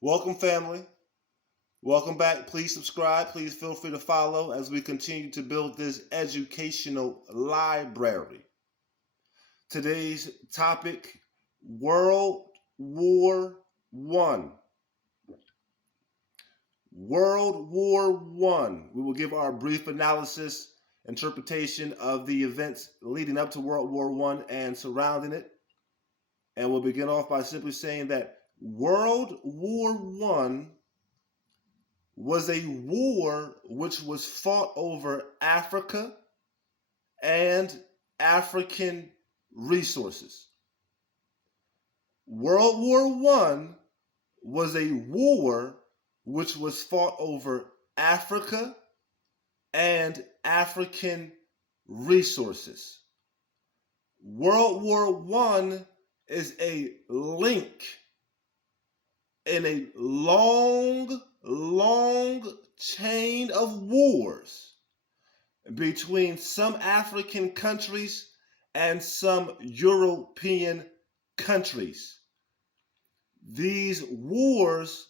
Welcome, family. Welcome back. Please subscribe. Please feel free to follow as we continue to build this educational library. Today's topic, World War One. World War One. We will give our brief analysis, interpretation of the events leading up to World War One and surrounding it. And we'll begin off by simply saying that World War One was a war which was fought over Africa and African resources. World War One was a war which was fought over Africa and African resources. World War One is a link in a long chain of wars between some African countries and some European countries. These wars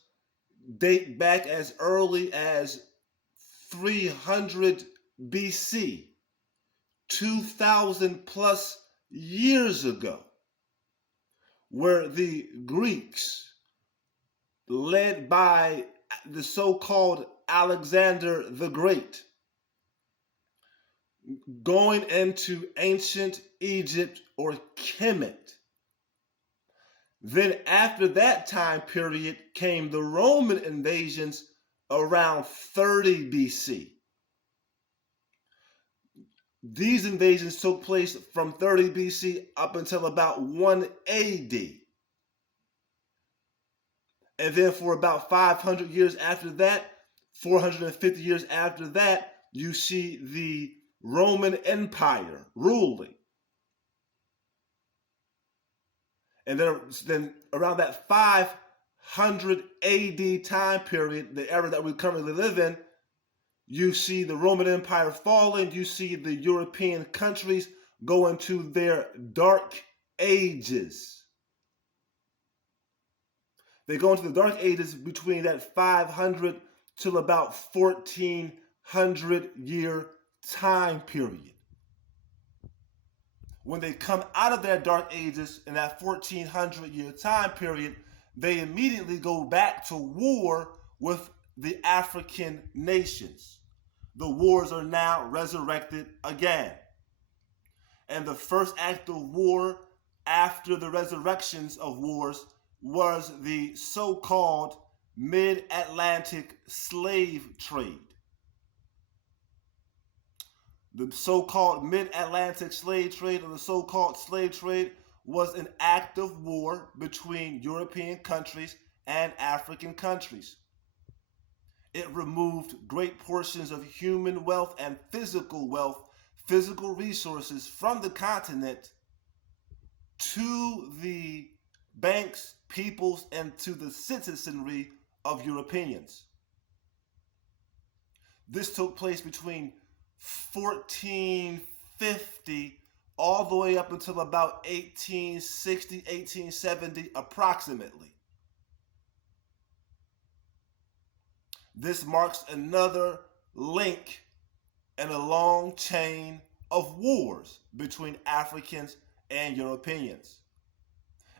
date back as early as 300 BC, 2,000 plus years ago, where the Greeks, led by the so-called Alexander the Great, going into ancient Egypt or Kemet. Then after that time period came the Roman invasions around 30 BC. These invasions took place from 30 BC up until about 1 AD. And then for about 500 years after that, 450 years after that, you see the Roman Empire ruling. And then around that 500 AD time period, the era that we currently live in, you see the Roman Empire falling. You see the European countries go into their dark ages. They go into the dark ages between that 500 till about 1400 year time period. When they come out of their dark ages in that 1400 year time period, they immediately go back to war with the African nations. The wars are now resurrected again. And the first act of war after the resurrections of wars was the so-called mid-Atlantic slave trade. The so-called mid-Atlantic slave trade, or the so-called slave trade, was an act of war between European countries and African countries. It removed great portions of human wealth and wealth, physical resources from the continent to the banks, peoples, and to the citizenry of Europeans. This took place between 1450 all the way up until about 1860, 1870 approximately. This marks another link in a long chain of wars between Africans and Europeans.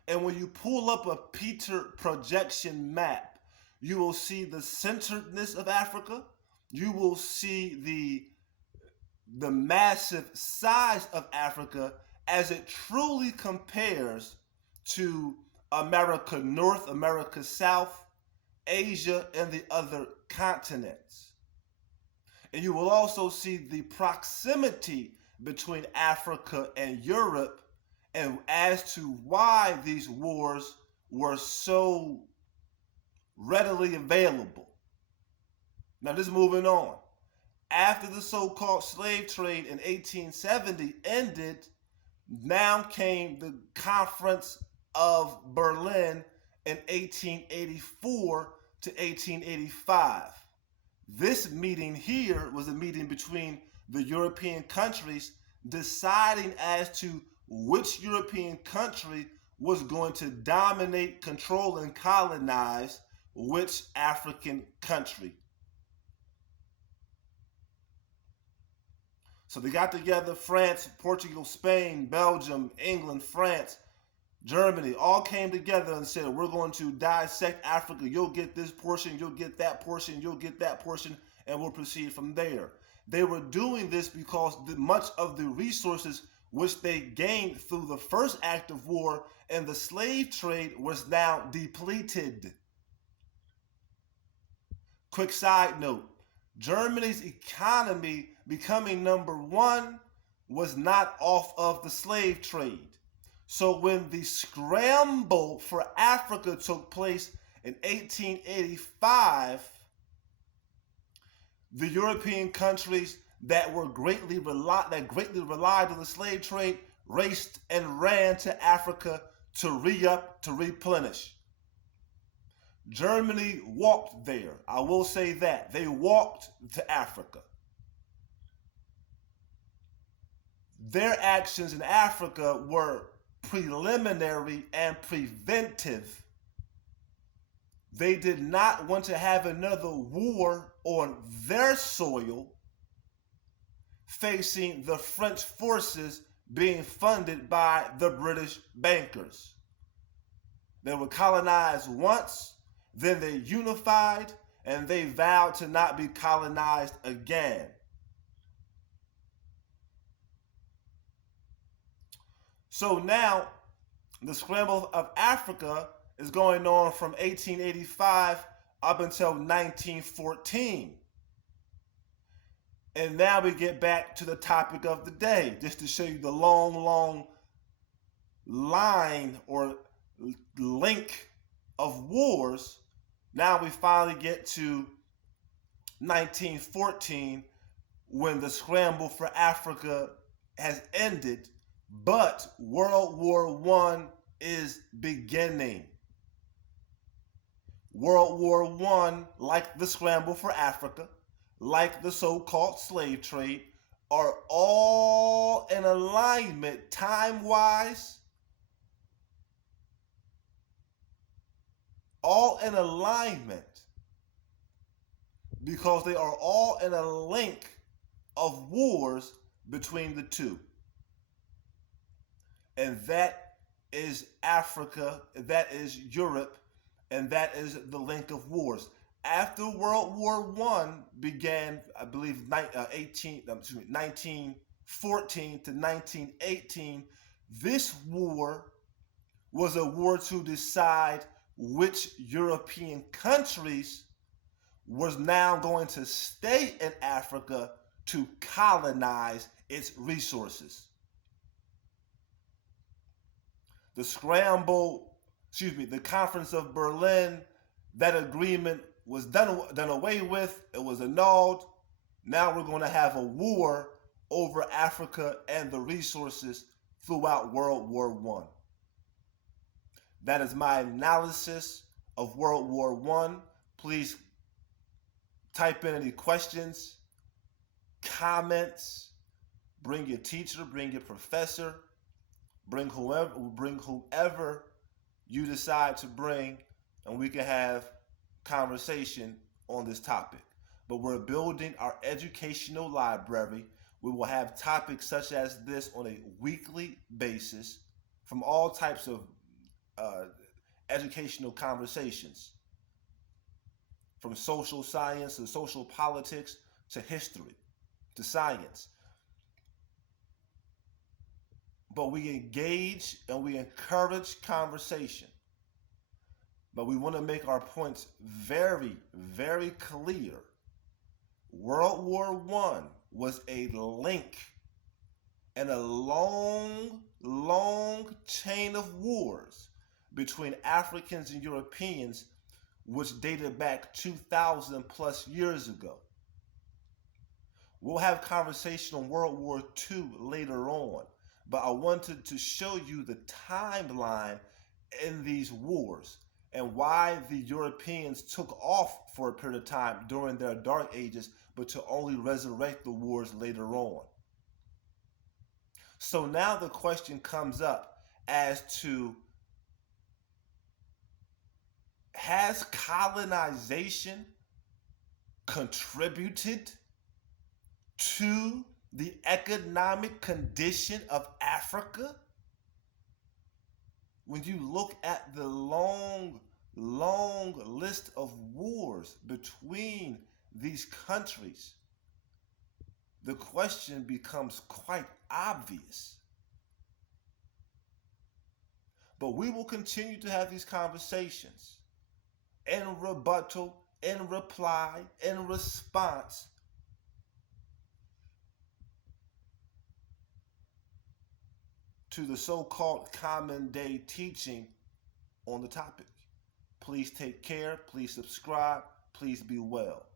And when you pull up a Peter projection map, you will see the centeredness of Africa. You will see the massive size of Africa as it truly compares to America North, America South, Asia, and the other continents. And you will also see the proximity between Africa and Europe, and as to why these wars were so readily available. Now, just moving on. After the so-called slave trade in 1870 ended, now came the Conference of Berlin in 1884 to 1885. This meeting here was a meeting between the European countries deciding as to which European country was going to dominate, control, and colonize which African country? So they got together, France, Portugal, Spain, Belgium, England, France, Germany, all came together and said, we're going to dissect Africa. You'll get this portion, you'll get that portion, you'll get that portion, and we'll proceed from there. They were doing this because much of the resources which they gained through the first act of war and the slave trade was now depleted. Quick side note, Germany's economy becoming #1 was not off of the slave trade. So when the scramble for Africa took place in 1885, the European countries that greatly relied on the slave trade raced and ran to Africa to re-up, to replenish. Germany walked there. I will say that. They walked to Africa. Their actions in Africa were preliminary and preventive. They did not want to have another war on their soil facing the French forces being funded by the British bankers. They were colonized once, then they unified, and they vowed to not be colonized again. So now, the scramble of Africa is going on from 1885 up until 1914. And now we get back to the topic of the day, just to show you the long line or link of wars. Now we finally get to 1914 when the scramble for Africa has ended, but World War I is beginning. World War I, like the scramble for Africa, like the so-called slave trade, are all in alignment time-wise, all in alignment because they are all in a link of wars between the two. And that is Africa, that is Europe, and that is the link of wars. After World War I began, I believe, 1914 to 1918, this war was a war to decide which European countries was now going to stay in Africa to colonize its resources. The Conference of Berlin, that agreement was done away with. It was annulled. Now we're going to have a war over Africa and the resources throughout World War I. That is my analysis of World War I. Please type in any questions, comments. Bring your teacher, bring your professor, bring whoever you decide to bring, and we can have conversation on this topic. But we're building our educational library. We will have topics such as this on a weekly basis from all types of educational conversations, from social science to social politics to history to science. But we engage and we encourage conversation. But we want to make our points very, very clear. World War I was a link and a long chain of wars between Africans and Europeans, which dated back 2,000 plus years ago. We'll have conversation on World War II later on, but I wanted to show you the timeline in these wars and why the Europeans took off for a period of time during their dark ages, but to only resurrect the wars later on. So now the question comes up as to, has colonization contributed to the economic condition of Africa? When you look at the long list of wars between these countries, the question becomes quite obvious. But we will continue to have these conversations in rebuttal, in reply, in response to the so-called common day teaching on the topic. Please take care. Please subscribe. Please be well.